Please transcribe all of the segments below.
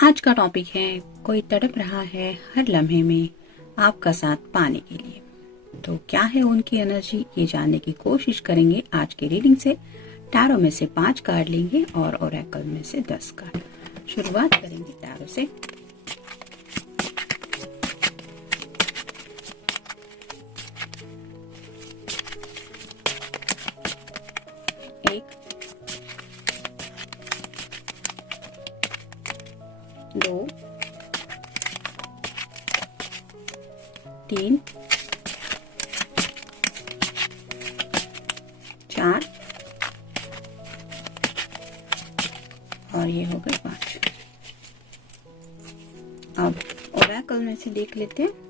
आज का टॉपिक है कोई तड़प रहा है हर लम्हे में आपका साथ पाने के लिए। तो क्या है उनकी एनर्जी, ये जानने की कोशिश करेंगे आज के रीडिंग से। टैरो में से 5 कार्ड लेंगे और ओरेकल में से 10 कार्ड। शुरुआत करेंगे टैरो से। एक, 2, 3, 4 और ये हो गए 5। अब ओरेकल में से देख लेते हैं।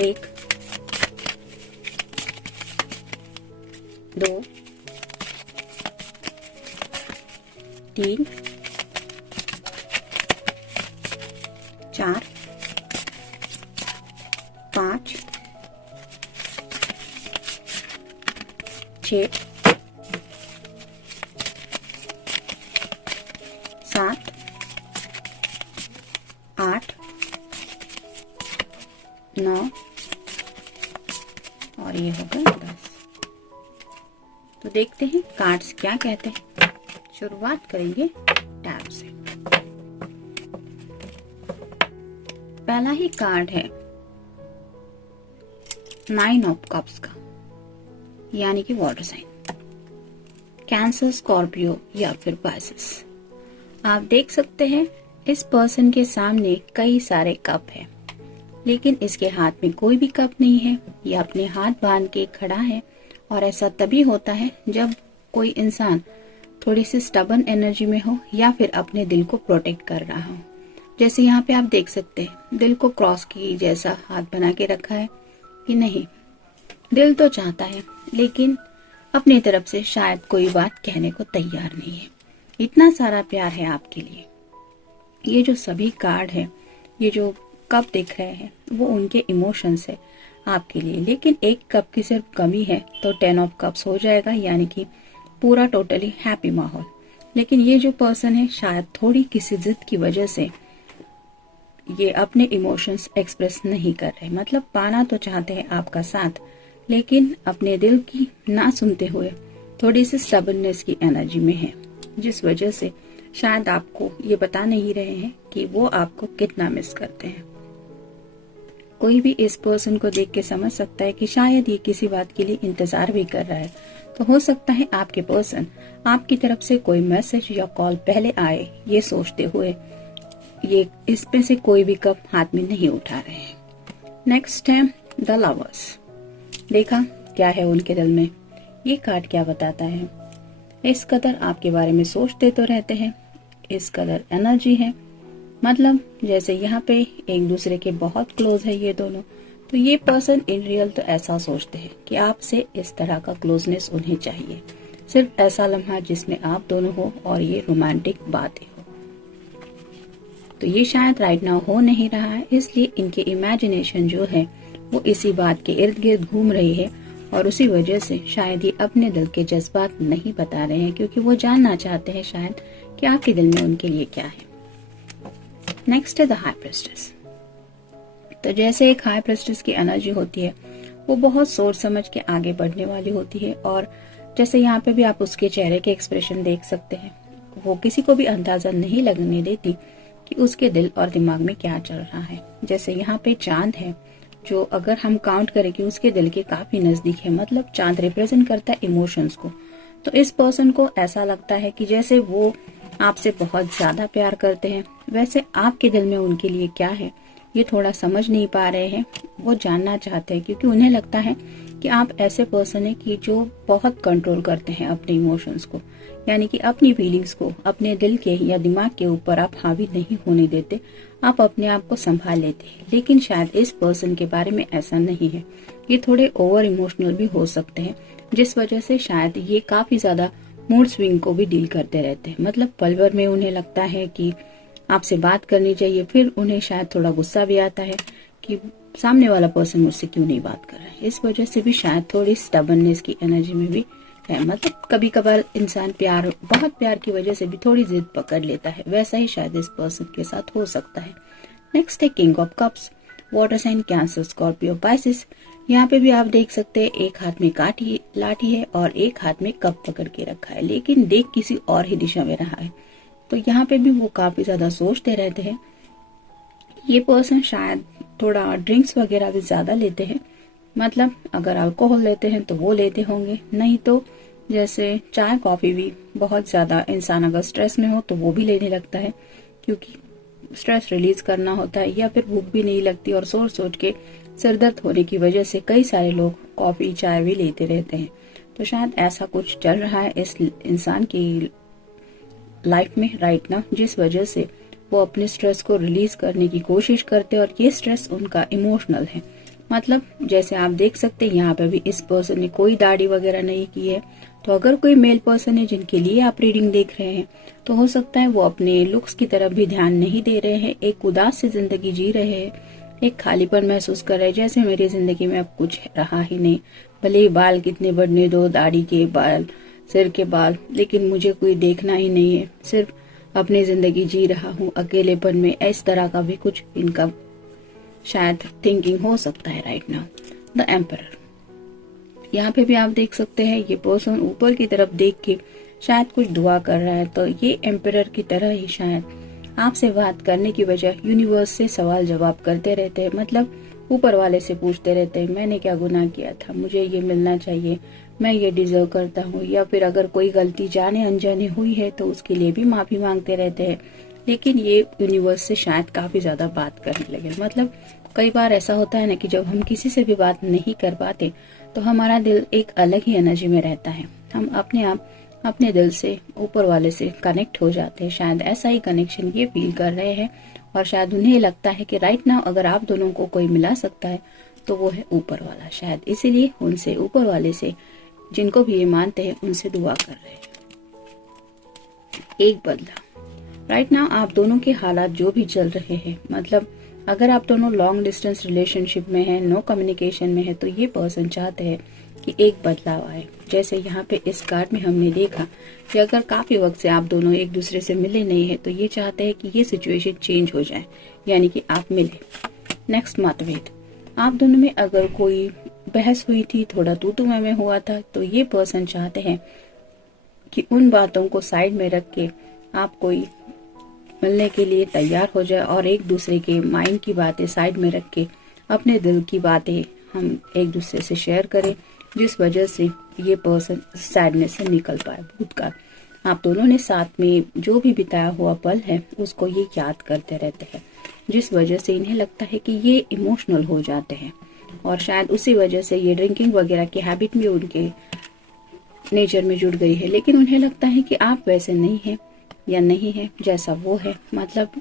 एक, 2, 3, 4, 5, 6, 7, 8, 9 और ये हो गए 10। तो देखते हैं कार्ड्स क्या कहते हैं। शुरुआत करेंगे टैरो से। पहला ही कार्ड है 9 ऑफ कप्स का, यानी कि वाटर साइन, कैंसर, स्कॉर्पियो या फिर पाइसेस। आप देख सकते हैं इस पर्सन के सामने कई सारे कप हैं, लेकिन इसके हाथ में कोई भी कप नहीं है। ये अपने हाथ बांध के खड़ा है और ऐसा तभी होता है जब कोई इंसान थोड़ी सी स्टबन एनर्जी में हो या फिर अपने दिल को प्रोटेक्ट कर रहा हो। जैसे यहाँ पे आप देख सकते हैं दिल को क्रॉस की जैसा हाथ बना के रखा है कि नहीं, दिल तो चाहता है लेकिन अपनी तरफ से शायद कोई बात कहने को तैयार नहीं है। इतना सारा प्यार है आपके लिए। ये जो सभी कार्ड है, ये जो कप दिख रहे हैं, वो उनके इमोशंस है आपके लिए। लेकिन एक कप की सिर्फ कमी है तो 10 ऑफ कप्स हो जाएगा, यानी कि पूरा टोटली हैप्पी माहौल। लेकिन ये जो पर्सन है शायद थोड़ी किसी जिद की वजह से ये अपने इमोशंस एक्सप्रेस नहीं कर रहे। मतलब पाना तो चाहते हैं आपका साथ, लेकिन अपने दिल की ना सुनते हुए थोड़ी सी स्टबननेस की एनर्जी में है, जिस वजह से शायद आपको ये बता नहीं रहे हैं कि वो आपको कितना मिस करते हैं। कोई भी इस पर्सन को देख के समझ सकता है कि शायद ये किसी बात के लिए इंतजार भी कर रहा है। तो हो सकता है आपके पर्सन आपकी तरफ से कोई मैसेज या कॉल पहले आए, ये सोचते हुए ये इसमें से कोई भी कप हाथ में नहीं उठा रहे हैं। नेक्स्ट है द लवर्स। देखा क्या है उनके दिल में, ये कार्ड क्या बताता है। इस कदर आपके बारे में सोचते तो रहते हैं, इस कदर एनर्जी है। मतलब जैसे यहाँ पे एक दूसरे के बहुत क्लोज है ये दोनों। तो ये पर्सन इन रियल तो ऐसा सोचते हैं कि आपसे इस तरह का क्लोजनेस उन्हें चाहिए, सिर्फ ऐसा लम्हा जिसमें आप दोनों हो और ये रोमांटिक बातें हो। तो ये शायद राइट नाउ हो नहीं रहा है, इसलिए इनके इमेजिनेशन जो है वो इसी बात के इर्द गिर्द घूम रही है और उसी वजह से शायद ये अपने दिल के जज्बात नहीं बता रहे हैं, क्योंकि वो जानना चाहते हैं शायद कि आपके दिल में उनके लिए क्या है। नेक्स्ट है द हाई प्रेस्टेस। तो जैसे एक हाई प्रेस्टेस की एनर्जी होती है वो बहुत सोच समझ के आगे बढ़ने वाली होती है, और जैसे यहाँ पे भी आप उसके चेहरे के एक्सप्रेशन देख सकते हैं, वो किसी को भी अंदाजा नहीं लगने देती कि उसके दिल और दिमाग में क्या चल रहा है। जैसे यहाँ पे चांद है जो अगर हम काउंट करें कि उसके दिल के काफी नजदीक है, मतलब चांद रिप्रेजेंट करता है इमोशंस को। तो इस पर्सन को ऐसा लगता है कि जैसे वो आपसे बहुत ज्यादा प्यार करते हैं, वैसे आपके दिल में उनके लिए क्या है ये थोड़ा समझ नहीं पा रहे हैं। वो जानना चाहते हैं क्योंकि उन्हें लगता है कि आप ऐसे पर्सन है कि जो बहुत कंट्रोल करते हैं अपने इमोशंस को, यानी कि अपनी फीलिंग्स को अपने दिल के या दिमाग के ऊपर आप हावी नहीं होने देते, आप अपने आप को संभाल लेते हैं। लेकिन शायद इस पर्सन के बारे में ऐसा नहीं है, ये थोड़े ओवर इमोशनल भी हो सकते हैं, जिस वजह से शायद ये काफी ज्यादा मूड स्विंग को भी डील करते रहते हैं। मतलब पल भर में उन्हें लगता है कि आपसे बात करनी चाहिए, फिर उन्हें शायद थोड़ा गुस्सा भी आता है कि सामने वाला पर्सन मुझसे क्यों नहीं बात कर रहा है। इस वजह से भी शायद थोड़ी स्टबर्ननेस की एनर्जी में भी है। मतलब कभी कभार इंसान बहुत प्यार की वजह से भी थोड़ी जिद पकड़ लेता है, वैसा ही शायद इस पर्सन के साथ हो सकता है। नेक्स्ट है king of cups, water sign Cancer, Scorpio, Pisces. यहाँ पे भी आप देख सकते हैं एक हाथ में लाठी है और एक हाथ में कप पकड़ के रखा है, लेकिन देख किसी और ही दिशा में रहा है। तो यहाँ पे भी वो काफी ज्यादा सोचते रहते हैं। ये पर्सन शायद थोड़ा ड्रिंक्स वगैरह भी ज्यादा लेते हैं। मतलब अगर अल्कोहल लेते हैं तो वो लेते होंगे, नहीं तो जैसे चाय कॉफी भी बहुत ज्यादा इंसान अगर स्ट्रेस में हो तो वो भी लेने लगता है, क्योंकि स्ट्रेस रिलीज करना होता है। या फिर भूख भी नहीं लगती और सोच सोच के सिरदर्द होने की वजह से कई सारे लोग कॉफी चाय भी लेते रहते हैं। तो शायद ऐसा कुछ चल रहा है इस इंसान की लाइफ में राइट नाउ, जिस वजह से वो अपने स्ट्रेस को रिलीज करने की कोशिश करते हैं और ये स्ट्रेस उनका इमोशनल है। मतलब जैसे आप देख सकते हैं यहाँ पे भी इस पर्सन ने कोई दाढ़ी वगैरह नहीं की है। तो अगर कोई मेल पर्सन है जिनके लिए आप रीडिंग देख रहे हैं, तो हो सकता है वो अपने लुक्स की तरफ भी ध्यान नहीं दे रहे हैं, एक उदास सी जिंदगी जी रहे हैं, एक खालीपन महसूस कर रहे हैं, जैसे मेरी जिंदगी में अब कुछ रहा ही नहीं। भले ही बाल कितने बढ़ने दो, दाढ़ी के बाल, सिर के बाल, लेकिन मुझे कोई देखना ही नहीं है, सिर्फ अपनी जिंदगी जी रहा हूँ अकेलेपन में। इस तरह का भी कुछ इनका शायद थिंकिंग हो सकता है राइट नाउ। द एम्परर, यहाँ पे भी आप देख सकते हैं ये पर्सन ऊपर की तरफ देख के शायद कुछ दुआ कर रहा है। तो ये एम्परर की तरह ही शायद आपसे बात करने की वजह यूनिवर्स से सवाल जवाब करते रहते हैं। मतलब ऊपर वाले से पूछते रहते हैं, मैंने क्या गुनाह किया था, मुझे ये मिलना चाहिए, मैं ये डिजर्व करता हूँ। या फिर अगर कोई गलती जाने अनजाने हुई है तो उसके लिए भी माफी मांगते रहते हैं। लेकिन ये यूनिवर्स से शायद काफी ज्यादा बात करने लगे। मतलब कई बार ऐसा होता है ना कि जब हम किसी से भी बात नहीं कर पाते तो हमारा दिल एक अलग ही एनर्जी में रहता है, हम अपने आप अपने दिल से ऊपर वाले से कनेक्ट हो जाते हैं। शायद ऐसा ही कनेक्शन ये फील कर रहे हैं और शायद उन्हें लगता है कि राइट नाउ अगर आप दोनों को कोई मिला सकता है तो वो है ऊपर वाला। शायद इसीलिए उनसे, ऊपर वाले से, जिनको भी ये मानते हैं, उनसे दुआ कर रहे हैं। एक बदला, राइट नाउ आप दोनों के हालात जो भी चल रहे हैं, मतलब अगर आप दोनों लॉन्ग डिस्टेंस रिलेशनशिप में हैं, नो कम्युनिकेशन में है, तो ये पर्सन चाहते हैं कि एक बदलाव आए। जैसे यहाँ पे इस कार्ड में हमने देखा कि अगर काफी वक्त से आप दोनों एक दूसरे से मिले नहीं है तो ये चाहते हैं कि ये सिचुएशन चेंज हो जाए, यानी कि आप मिले। नेक्स्ट मतभेद, आप दोनों में अगर कोई बहस हुई थी, थोड़ा तू मैं हुआ था, तो ये पर्सन चाहते हैं कि उन बातों को साइड में रख के आप कोई मिलने के लिए तैयार हो जाए और एक दूसरे के माइंड की बातें साइड में रख के अपने दिल की बातें हम एक दूसरे से शेयर करें, जिस वजह से ये पर्सन सैडनेस से निकल पाए। भूतकाल, आप दोनों ने साथ में जो भी बिताया हुआ पल है उसको ये याद करते रहते हैं, जिस वजह से इन्हें लगता है कि ये इमोशनल हो जाते हैं और शायद उसी वजह से ये ड्रिंकिंग वगैरह की हैबिट भी उनके नेचर में जुड़ गई है। लेकिन उन्हें लगता है कि आप वैसे नहीं है या नहीं है जैसा वो है। मतलब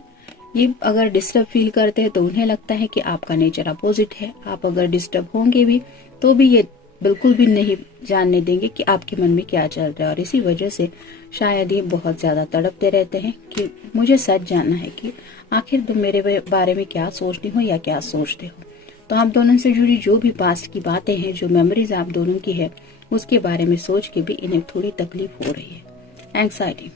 ये अगर डिस्टर्ब फील करते हैं तो उन्हें लगता है कि आपका नेचर अपोजिट है। आप अगर डिस्टर्ब होंगे भी तो भी ये बिल्कुल भी नहीं जानने देंगे कि आपके मन में क्या चल रहा है। और इसी वजह से शायद ये बहुत ज्यादा तड़पते रहते हैं कि मुझे सच जानना है कि आखिर तुम मेरे बारे में क्या सोचती हो या क्या सोचते हो। तो आप दोनों से जुड़ी जो भी पास्ट की बातें हैं, जो मेमोरीज आप दोनों की है, उसके बारे में सोच के भी इन्हें थोड़ी तकलीफ हो रही है। एंग्जाइटी,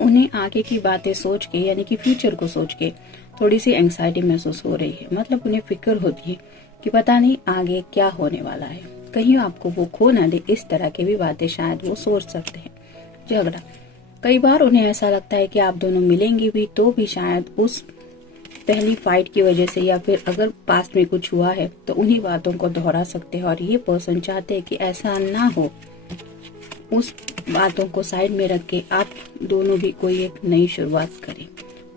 उन्हें आगे की बातें सोच के यानी कि फ्यूचर को सोच के थोड़ी सी एंग्जाइटी महसूस हो रही है। मतलब उन्हें फिक्र होती है कि पता नहीं आगे क्या होने वाला है, कहीं आपको वो खो ना दे। इस तरह की भी बातें शायद वो सोच सकते हैं। झगड़ा, कई बार उन्हें ऐसा लगता है कि आप दोनों मिलेंगे भी तो भी शायद उस पहली फाइट की वजह से या फिर अगर पास्ट में कुछ हुआ है तो उन्हीं बातों को दोहरा सकते हैं। और ये पर्सन चाहते हैं कि ऐसा ना हो, उस बातों को साइड में रख के आप दोनों भी कोई एक नई शुरुआत करें,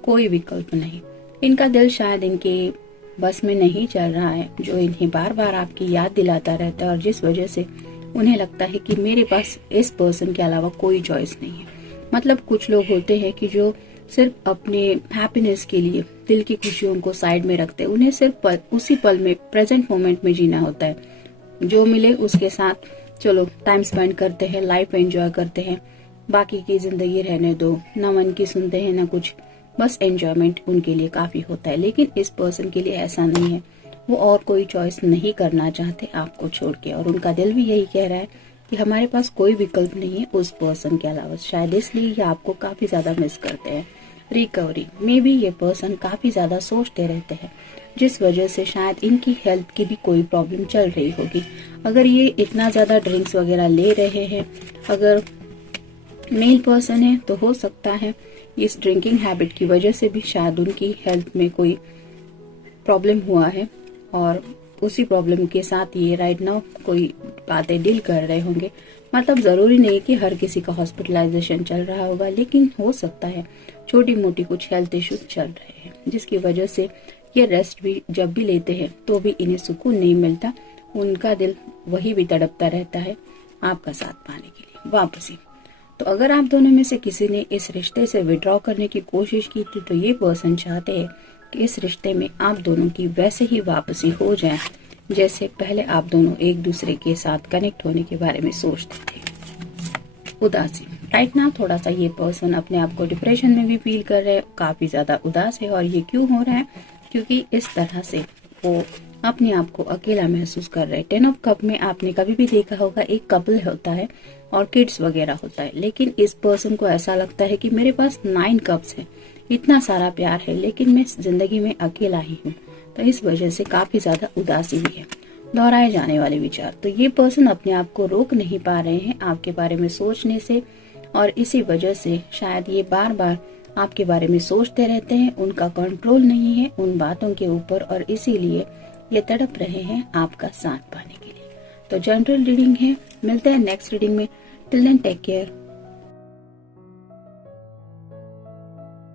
कोई विकल्प नहीं। इनका दिल शायद इनके बस में नहीं चल रहा है, जो इन्हें बार बार आपकी याद दिलाता रहता है और जिस वजह से उन्हें लगता है कि मेरे पास इस पर्सन के अलावा कोई चॉइस नहीं है। मतलब कुछ लोग होते हैं कि जो सिर्फ अपने हैप्पीनेस के लिए दिल की खुशियों को साइड में रखते हैं। उन्हें सिर्फ उसी पल में, प्रेजेंट मोमेंट में जीना होता है। जो मिले उसके साथ चलो टाइम स्पेंड करते हैं, लाइफ एंजॉय करते हैं, बाकी की जिंदगी रहने दो, ना मन की सुनते हैं ना कुछ, बस एंजॉयमेंट उनके लिए काफी होता है। लेकिन इस पर्सन के लिए ऐसा नहीं है, वो और कोई चॉइस नहीं करना चाहते आपको छोड़ के, और उनका दिल भी यही कह रहा है कि हमारे पास कोई विकल्प नहीं है उस पर्सन के अलावा। शायद इसलिए ये आपको काफी ज्यादा मिस करते हैं। रिकवरी में भी ये पर्सन काफी ज्यादा सोचते रहते हैं, जिस वजह से शायद इनकी हेल्थ की भी कोई प्रॉब्लम चल रही होगी। अगर ये इतना ज्यादा ड्रिंक्स वगैरह ले रहे हैं, अगर मेल पर्सन है, तो हो सकता है इस ड्रिंकिंग हैबिट की वजह से भी शायद उनकी हेल्थ में कोई प्रॉब्लम हुआ है, और उसी प्रॉब्लम के साथ ये राइट नाउ कोई बातें डील कर रहे होंगे। मतलब जरूरी नहीं कि हर किसी का हॉस्पिटलाइजेशन चल रहा होगा, लेकिन हो सकता है छोटी मोटी कुछ हेल्थ इश्यूज चल रहे हैं, जिसकी वजह से ये रेस्ट भी जब भी लेते हैं तो भी इन्हें सुकून नहीं मिलता। उनका दिल वही भी तड़पता रहता है आपका साथ पाने के लिए वापसी। तो अगर आप दोनों में से किसी ने इस रिश्ते से विड्रॉ करने की कोशिश की थी, तो ये पर्सन चाहते हैं कि इस रिश्ते में आप दोनों की वैसे ही वापसी हो जाए जैसे पहले आप दोनों एक दूसरे के साथ कनेक्ट होने के बारे में सोचते थे। उदासी, राइट नाउ थोड़ा सा ये पर्सन अपने आप को डिप्रेशन में भी फील कर रहे हैं, काफी ज्यादा उदास है। और ये क्यों हो रहा है? क्योंकि इस तरह से वो अपने आप को अकेला महसूस कर रहे हैं। 10 ऑफ कप में आपने कभी भी देखा होगा एक कपल होता है और किड्स वगैरह होता है, लेकिन इस पर्सन को ऐसा लगता है कि मेरे पास 9 कप्स है, इतना सारा प्यार है, लेकिन मैं जिंदगी में अकेला ही हूँ। तो इस वजह से काफी ज्यादा उदासी भी है। दोहराए जाने वाले विचार, तो ये पर्सन अपने आप को रोक नहीं पा रहे हैं आपके बारे में सोचने से, और इसी वजह से शायद ये बार बार आपके बारे में सोचते रहते हैं। उनका कंट्रोल नहीं है उन बातों के ऊपर, और इसीलिए ये तड़प रहे हैं आपका साथ पाने के लिए। तो जनरल रीडिंग है, मिलते हैं नेक्स्ट रीडिंग में। Till then take care.